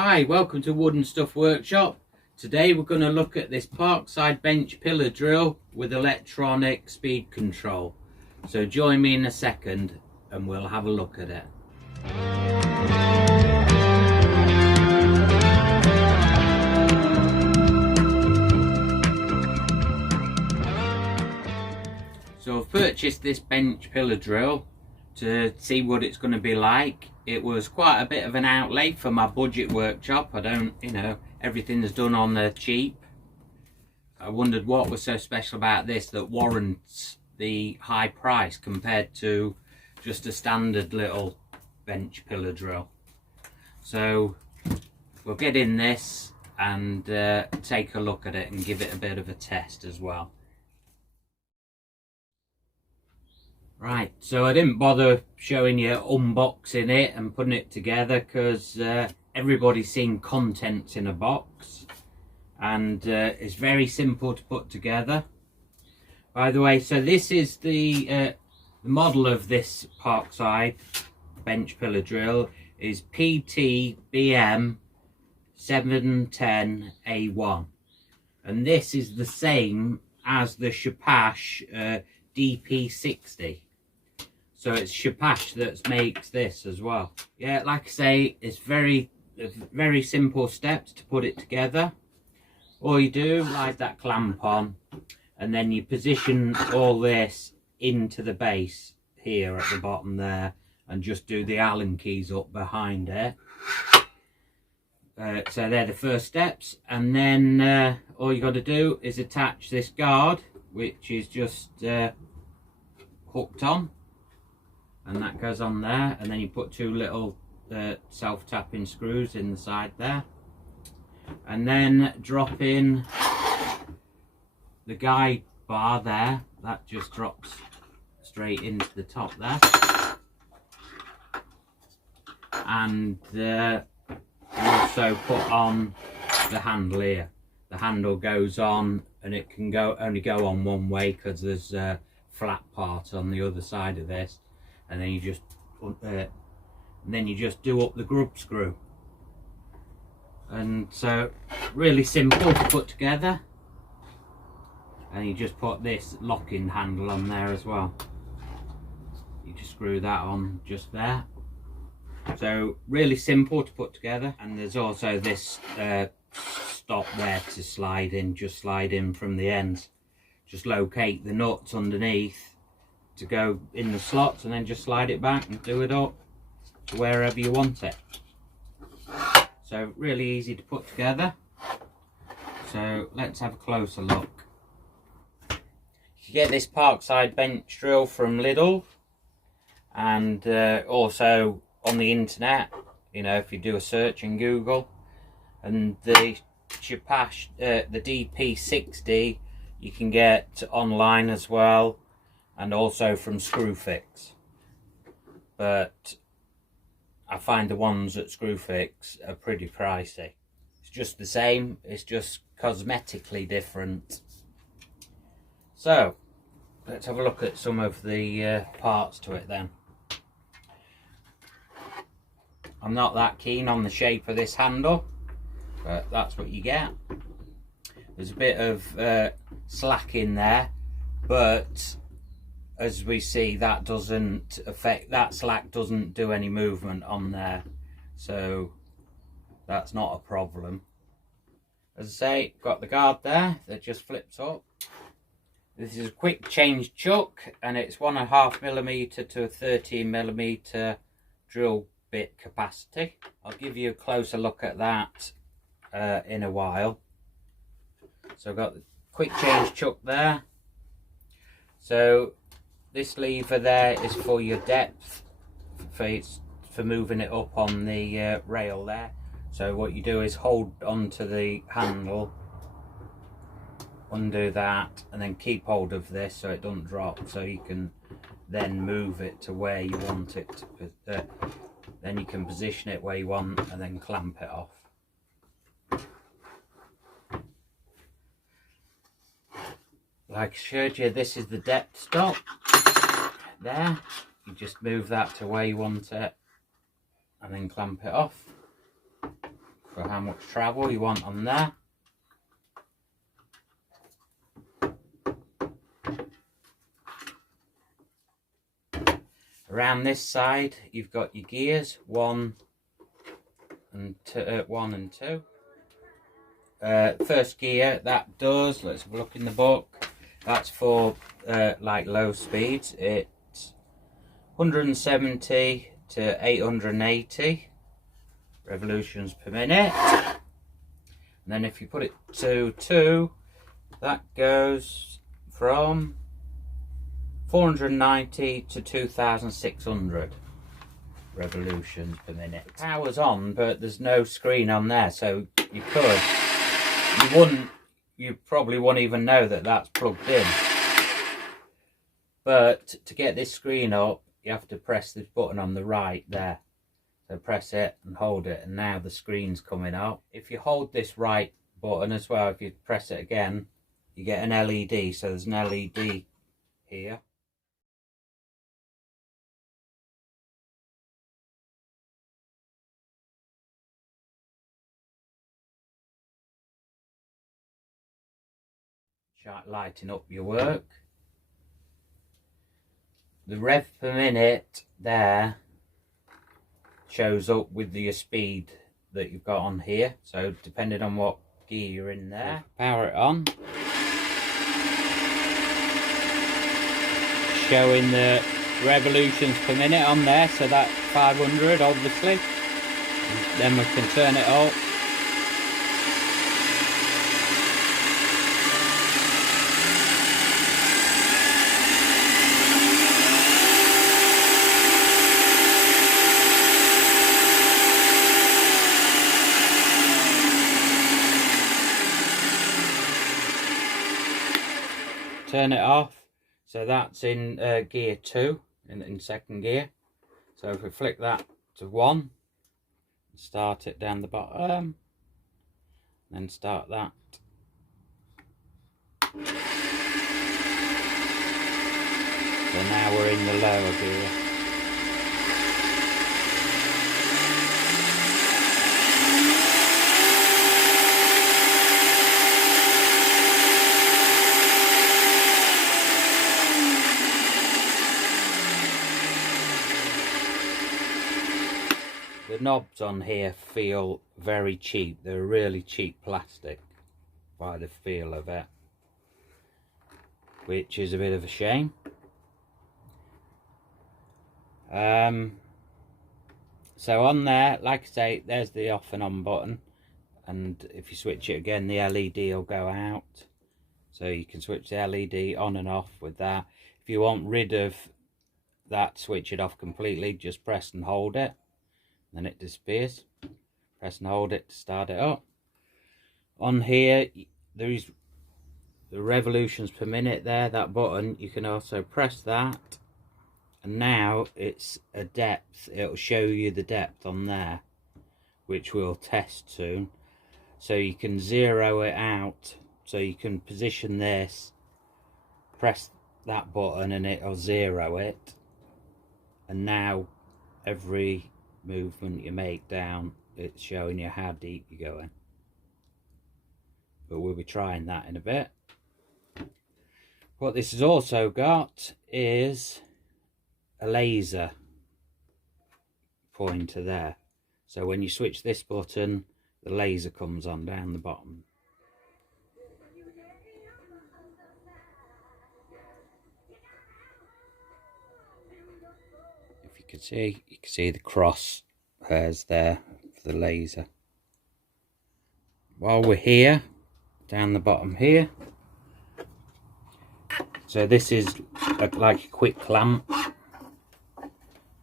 Hi, welcome to Wood and Stuff Workshop. Today we're going to look at this Parkside bench pillar drill with electronic speed control. So join me in a second and we'll have a look at it. So I've purchased this bench pillar drill to see what it's going to be like. It was quite a bit of an outlay for my budget workshop. I don't, everything's done on the cheap. I wondered what was so special about this that warrants the high price compared to just a standard little bench pillar drill. So we'll get in this and take a look at it and give it a bit of a test as well. Right, so I didn't bother showing you unboxing it and putting it together because everybody's seen contents in a box, and it's very simple to put together. By the way, so this is the model of this Parkside bench pillar drill is PTBM 710A1, and this is the same as the Scheppach DP60. So it's Scheppach that makes this as well. Yeah, like I say, it's very simple steps to put it together. All you do, slide that clamp on, and then you position all this into the base here at the bottom there, and just do the Allen keys up behind it. So they're the first steps, and then all you got to do is attach this guard, which is just hooked on, and that goes on there, and then you put two little self-tapping screws in the side there, and then drop in the guide bar there. That just drops straight into the top there, and you also put on the handle here. The handle goes on, and it can only go on one way because there's a flat part on the other side of this, and then you just do up the grub screw. And so really simple to put together, and you just put this locking handle on there as well. You just screw that on just there. So really simple to put together, and there's also this stop there to slide in. Just slide in from the ends, just locate the nuts underneath to go in the slots, and then just slide it back and do it up to wherever you want it. So really easy to put together. So let's have a closer look. You get this Parkside bench drill from Lidl, and also on the internet, if you do a search in Google. And the Scheppach, the DP60, you can get online as well, and also from Screwfix. But I find the ones at Screwfix are pretty pricey. It's just the same, it's just cosmetically different. So let's have a look at some of the parts to it then. I'm not that keen on the shape of this handle, but that's what you get. There's a bit of slack in there, but as we see, that doesn't affect, that slack doesn't do any movement on there, so that's not a problem. As I say, got the guard there that just flips up. This is a quick change chuck, and it's 1.5mm to a 13mm drill bit capacity. I'll give you a closer look at that in a while. So I've got the quick change chuck there. So this lever there is for your depth, for moving it up on the rail there. So what you do is hold onto the handle, undo that, and then keep hold of this so it doesn't drop, so you can then move it to where you want it to, then you can position it where you want and then clamp it off. Like I showed you, this is the depth stop there. You just move that to where you want it and then clamp it off. for how much travel you want on there. Around this side you've got your gears, 1 and 2. First gear, that does, let's have a look in the book, that's for like low speeds. It's 170 to 880 revolutions per minute. And then if you put it to 2, that goes from 490 to 2600 revolutions per minute. The power's on, but there's no screen on there, so you probably won't even know that that's plugged in. But to get this screen up, you have to press this button on the right there. So press it and hold it, and now the screen's coming up. If you hold this right button as well, if you press it again, you get an LED. So there's an LED here. Lighting up your work. The rev per minute there shows up with your speed that you've got on here, so depending on what gear you're in there. Power it on, showing the revolutions per minute on there, so that's 500 obviously. Then we can turn it up. Turn it off, so that's in gear 2, in second gear. So if we flick that to 1, start it down the bottom, then start that. So now we're in the lower gear. The knobs on here feel very cheap. They're really cheap plastic by the feel of it, which is a bit of a shame. So on there, like I say, there's the off and on button, and if you switch it again, the LED will go out, so you can switch the LED on and off with that. If you want rid of that, switch it off completely, just press and hold it, then it disappears. Press and hold it to start it up. On here there is the revolutions per minute there, that button, you can also press that, and now it's a depth. It'll show you the depth on there, which we'll test soon. So you can zero it out, so you can position this, press that button and it'll zero it, and now every movement you make down, it's showing you how deep you're going. But we'll be trying that in a bit. What this has also got is a laser pointer there, so when you switch this button, the laser comes on down the bottom. If you can see the cross hairs there for the laser. While we're here, down the bottom here, so this is like a quick clamp.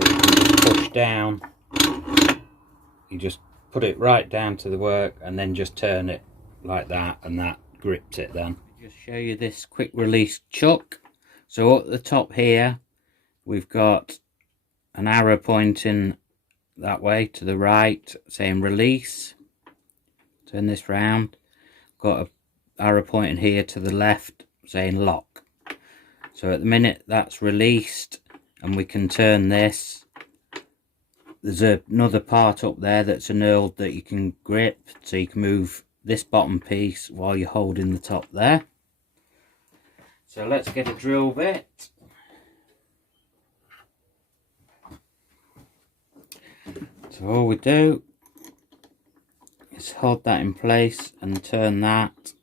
You can just push down, you just put it right down to the work and then just turn it like that, and that grips it then. Just show you this quick release chuck. So at the top here we've got an arrow pointing that way to the right saying release. Turn this round, got an arrow pointing here to the left saying lock. So at the minute that's released, and we can turn this, there's another part up there that's a knurled that you can grip, so you can move this bottom piece while you're holding the top there. So let's get a drill bit. So all we do is hold that in place and turn that,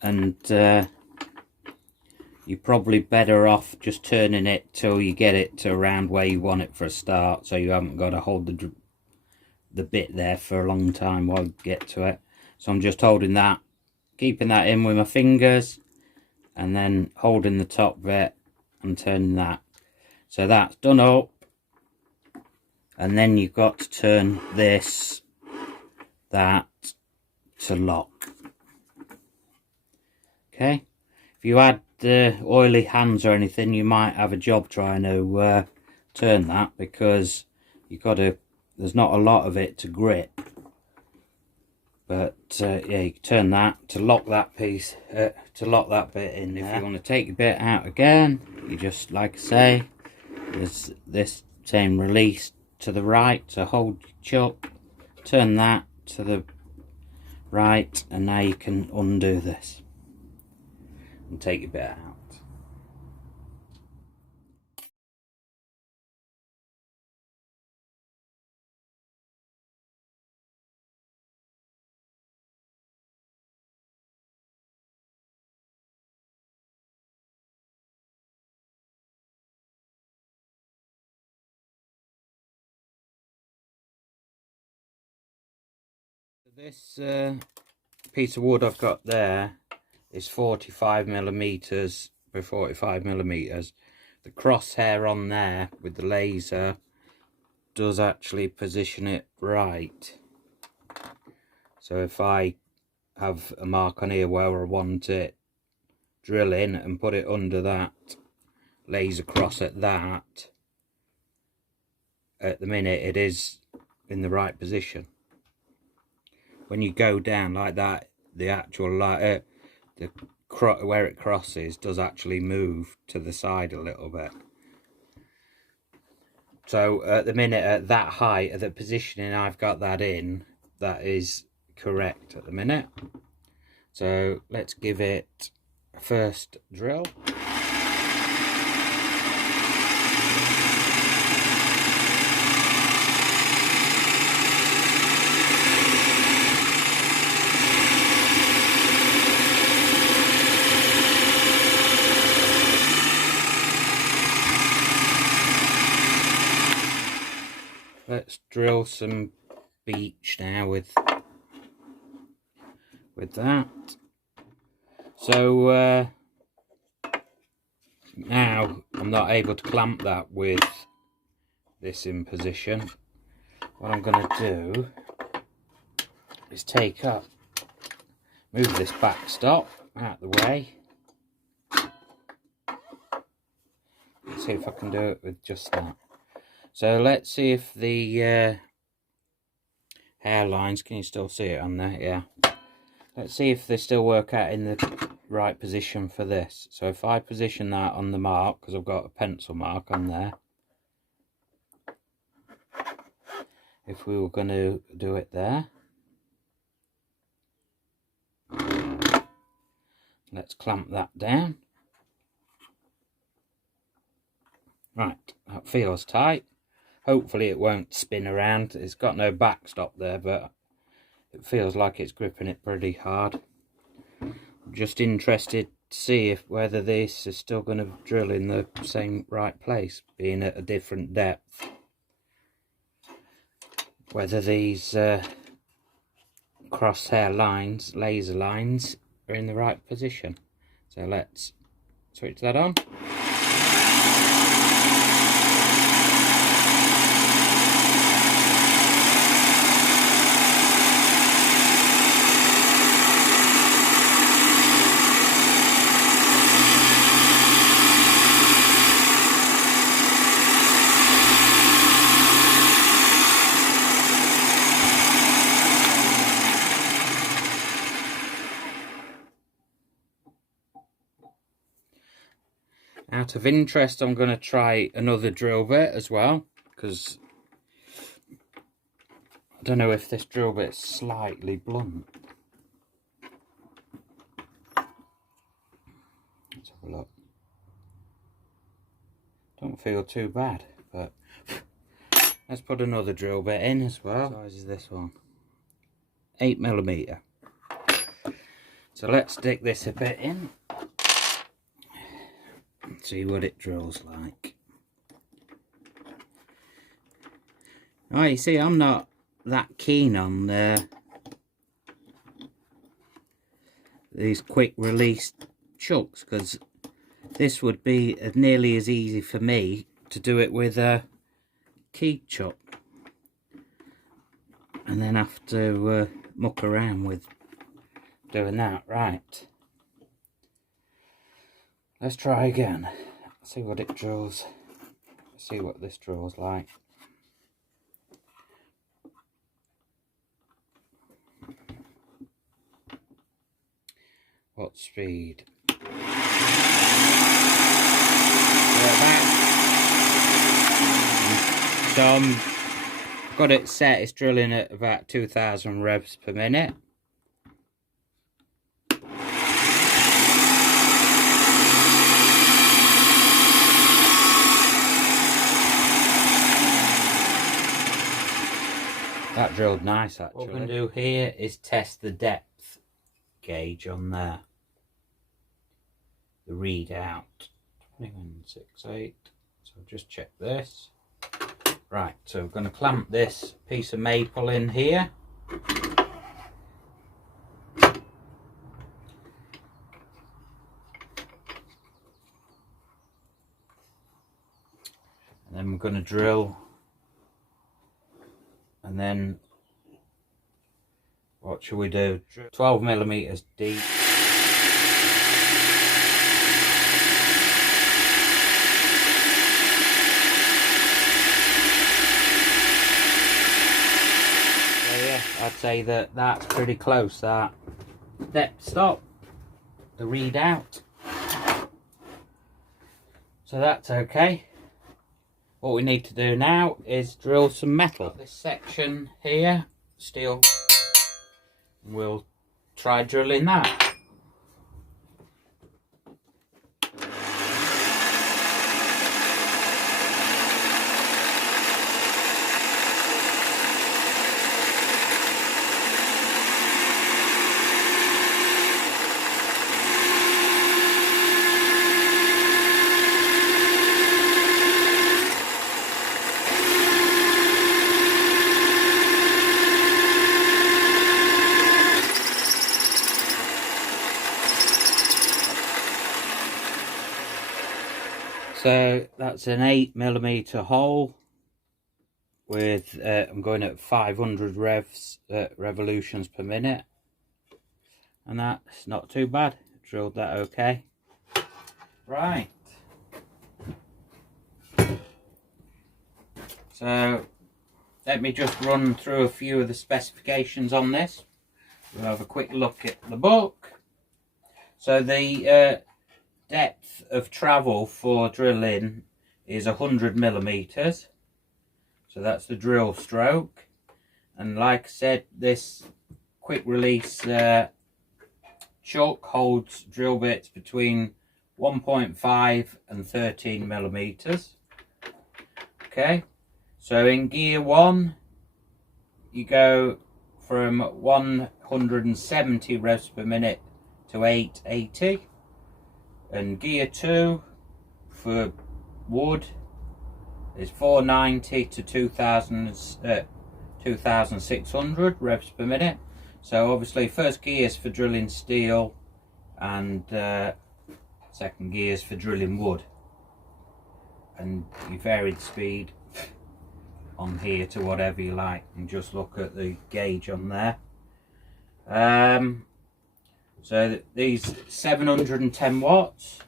and you're probably better off just turning it till you get it to around where you want it for a start, so you haven't got to hold the bit there for a long time while you get to it. So I'm just holding that, keeping that in with my fingers, and then holding the top bit and turning that. So that's done up, and then you've got to turn that to lock. Okay, if you had oily hands or anything, you might have a job trying to turn that, because there's not a lot of it to grip. But yeah, you can turn that to lock that piece, to lock that bit in. If you want to take your bit out again, you just, like I say, there's this same release to the right, so hold your chuck, turn that to the right, and now you can undo this and take your bit out. This piece of wood I've got there is 45mm by 45mm. The crosshair on there with the laser does actually position it right. So if I have a mark on here where I want it, drill in and put it under that laser cross at that, at the minute it is in the right position. When you go down like that, the actual where it crosses does actually move to the side a little bit. So at the minute, at that height, at the positioning I've got that in, that is correct at the minute. So let's give it a first drill. Let's drill some beech now with that. So now I'm not able to clamp that with this in position. What I'm going to do is move this backstop out of the way. Let's see if I can do it with just that. So let's see if the hairlines, can you still see it on there? Yeah. Let's see if they still work out in the right position for this. So if I position that on the mark, because I've got a pencil mark on there, if we were going to do it there, let's clamp that down. Right, that feels tight. Hopefully it won't spin around. It's got no backstop there, but it feels like it's gripping it pretty hard. I'm just interested to see whether this is still going to drill in the same right place, being at a different depth. Whether these crosshair lines, laser lines, are in the right position. So let's switch that on. out of interest, I'm going to try another drill bit as well, because I don't know if this drill bit's slightly blunt. Let's have a look. Don't feel too bad, but let's put another drill bit in as well. What size is this one? 8mm. So let's stick this a bit in and see what it drills like. Oh, you see, I'm not that keen on these quick release chucks, because this would be nearly as easy for me to do it with a key chuck and then have to muck around with doing that. Right, let's try again, see what it drills, see what this drills like. What speed? So I've got it set, it's drilling at about 2000 revs per minute. That drilled nice actually. What we're going to do here is test the depth gauge on there. The readout 2168. So just check this. Right, so we're going to clamp this piece of maple in here. And then we're going to drill, and then what shall we do? 12mm deep. I'd say that that's pretty close, that depth stop, the readout. So that's okay. What we need to do now is drill some metal. This section here, steel, we'll try drilling that. So that's an 8mm hole with I'm going at 500 revolutions per minute, and that's not too bad. Drilled that okay. Right, so let me just run through a few of the specifications on this. We'll have a quick look at the book. So the depth of travel for drilling is 100mm, so that's the drill stroke. And like I said, this quick release chuck holds drill bits between 1.5 and 13mm. Okay, so in gear 1 you go from 170 revs per minute to 880. And gear 2 for wood is 490 to 2600 revs per minute. So obviously first gear is for drilling steel, and second gear is for drilling wood. And you vary the speed on here to whatever you like, and just look at the gauge on there. So these 710 watts,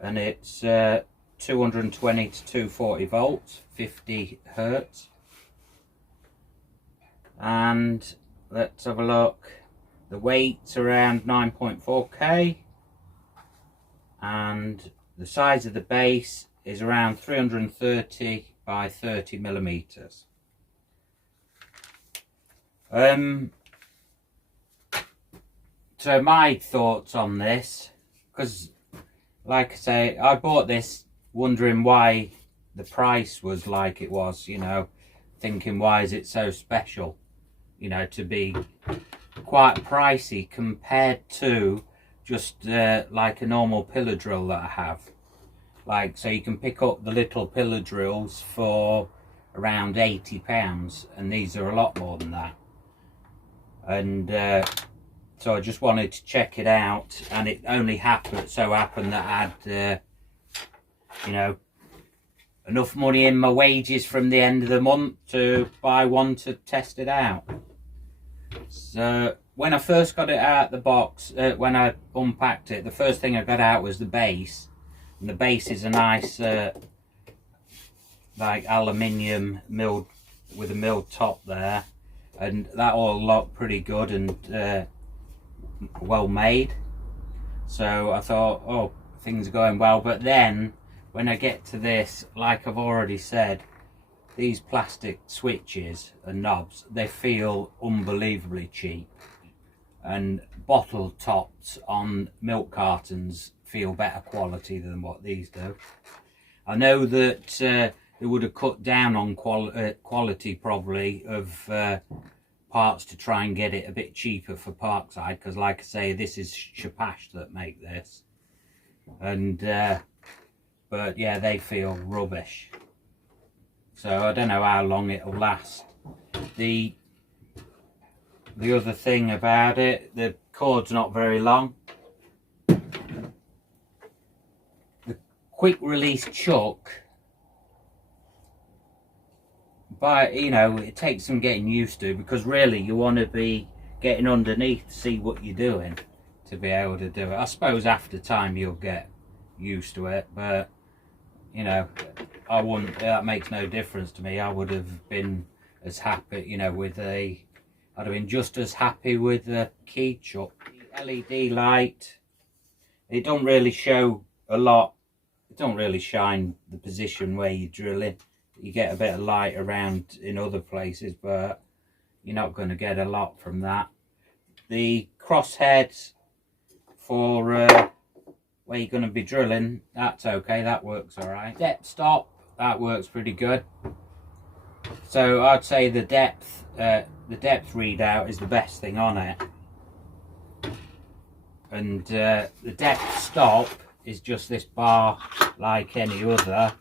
and it's 220 to 240 volts, 50 hertz. And let's have a look. The weight's around 9.4 kg, and the size of the base is around 330 by 30 millimeters. So my thoughts on this, because like I say, I bought this wondering why the price was like it was, you know, thinking why is it so special, you know, to be quite pricey compared to just like a normal pillar drill that I have. Like, so you can pick up the little pillar drills for around £80, and these are a lot more than that. And so I just wanted to check it out, and it only so happened that I had, you know, enough money in my wages from the end of the month to buy one to test it out. So when I first got it out of the box, when I unpacked it, the first thing I got out was the base. And the base is a nice like aluminium milled with a milled top there, and that all looked pretty good and well made. So I thought, oh, things are going well. But then when I get to this, like I've already said, these plastic switches and knobs, they feel unbelievably cheap, and bottle tops on milk cartons feel better quality than what these do. I know that they would have cut down on quality probably of parts to try and get it a bit cheaper for Parkside, because like I say, this is Scheppach that make this, and but yeah, they feel rubbish. So I don't know how long it'll last. The other thing about it, the cord's not very long. The quick release chuck, but you know, it takes some getting used to, because really you want to be getting underneath to see what you're doing to be able to do it. I suppose after time you'll get used to it, but you know, I wouldn't, that makes no difference to me. I would have been as happy, you know, with I'd have been just as happy with the key chuck. The LED light, it don't really show a lot, it don't really shine the position where you're drilling. You get a bit of light around in other places, but you're not going to get a lot from that. The crossheads for where you're going to be drilling, that's okay, that works all right. Depth stop, that works pretty good. So I'd say the depth readout is the best thing on it, and the depth stop is just this bar like any other,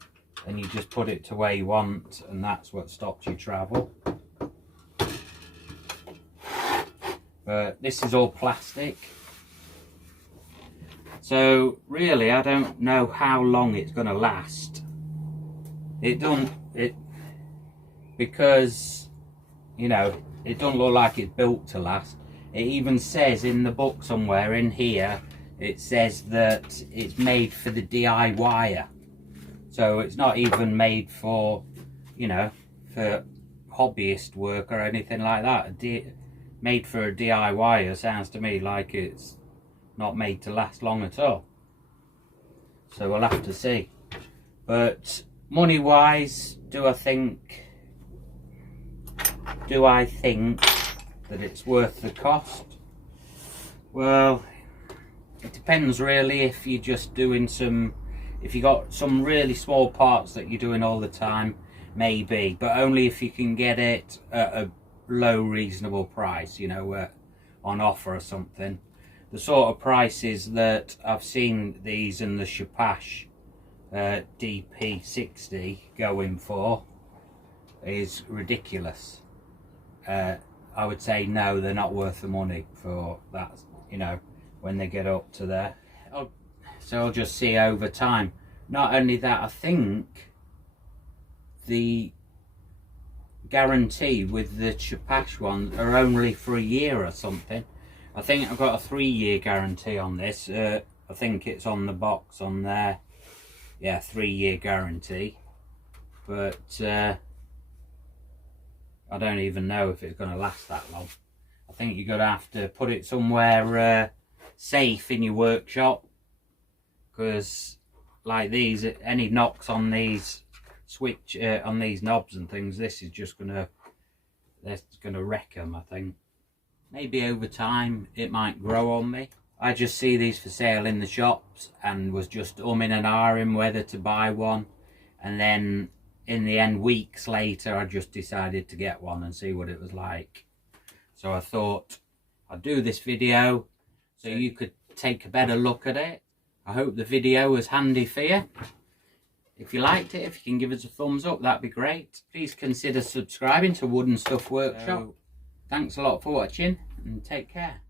and you just put it to where you want, and that's what stops you travel. But this is all plastic, so really I don't know how long it's going to last. Because you know, it doesn't look like it's built to last. It even says in the book somewhere in here, it says that it's made for the DIYer. So it's not even made for, you know, for hobbyist work or anything like that. Made for a DIYer sounds to me like it's not made to last long at all. So we'll have to see. But money wise, do I think that it's worth the cost? Well, it depends really. If you're just doing if you got some really small parts that you're doing all the time, maybe, but only if you can get it at a low reasonable price, you know, on offer or something. The sort of prices that I've seen these in the Scheppach DP60 going for is ridiculous. I would say no, they're not worth the money for that, you know, when they get up to there. So I'll just see over time. Not only that, I think the guarantee with the Scheppach ones are only for a year or something. I think I've got a 3-year guarantee on this. I think it's on the box on there. Yeah, 3-year guarantee. But I don't even know if it's going to last that long. I think you're going to have to put it somewhere safe in your workshop, because like these, any knocks on these switch on these knobs and things, this is just gonna wreck them, I think. Maybe over time it might grow on me. I just see these for sale in the shops and was just umming and ahhing whether to buy one, and then in the end, weeks later, I just decided to get one and see what it was like. So I thought I'd do this video so you could take a better look at it. I hope the video was handy for you. If you liked it, if you can give us a thumbs up, that'd be great. Please consider subscribing to Wooden Stuff Workshop. Thanks a lot for watching and take care.